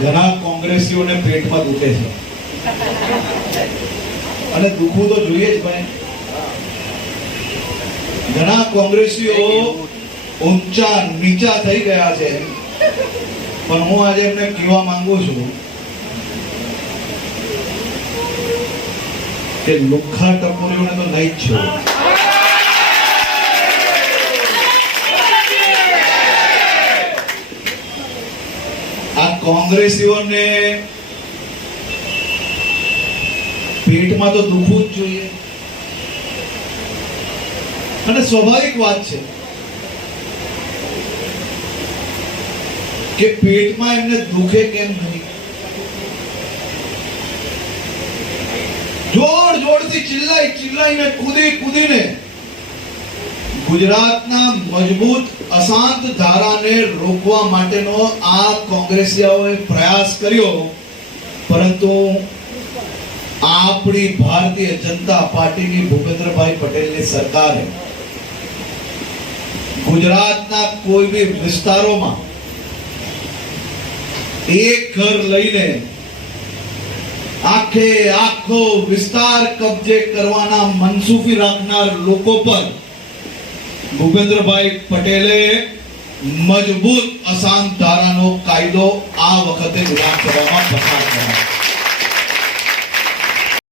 ઘણા કોંગ્રેસીઓને પેટમાં દુખે છે અને દુખવું તો જોઈએ જ ભાઈ. ઘણા કોંગ્રેસીઓ ઊંચા નીચા થઈ ગયા છે, પણ હું આજે એમને કહેવા માંગુ છું કે લુખ્ખા ટપોરીઓને તો નહીં જ છો. આ કોંગ્રેસીઓને પેટમાં તો દુખવું જ જોઈએ અને સ્વાભાવિક વાત છે કે પેટમાં એમને દુખે કેમ નહીં. જોર જોરથી ચિલ્લાઈને કૂદીને ગુજરાતના મજબૂત અશાંત ધારાને રોકવા માટેનો આ કોંગ્રેસીઓએ પ્રયાસ કર્યો, પરંતુ આપણી ભારતીય જનતા પાર્ટીની ભૂપેન્દ્રભાઈ પટેલની સરકારે ગુજરાતના કોઈ બી વિસ્તારોમાં એક ઘર લઈને આખો વિસ્તાર કબજે કરવાના મનસૂફી રાખનાર લોકો પર ભૂપેન્દ્રભાઈ પટેલે મજબૂત અશાંત ધારાનો કાયદો આ વખતે વિધાનસભામાં પસાર કર્યો.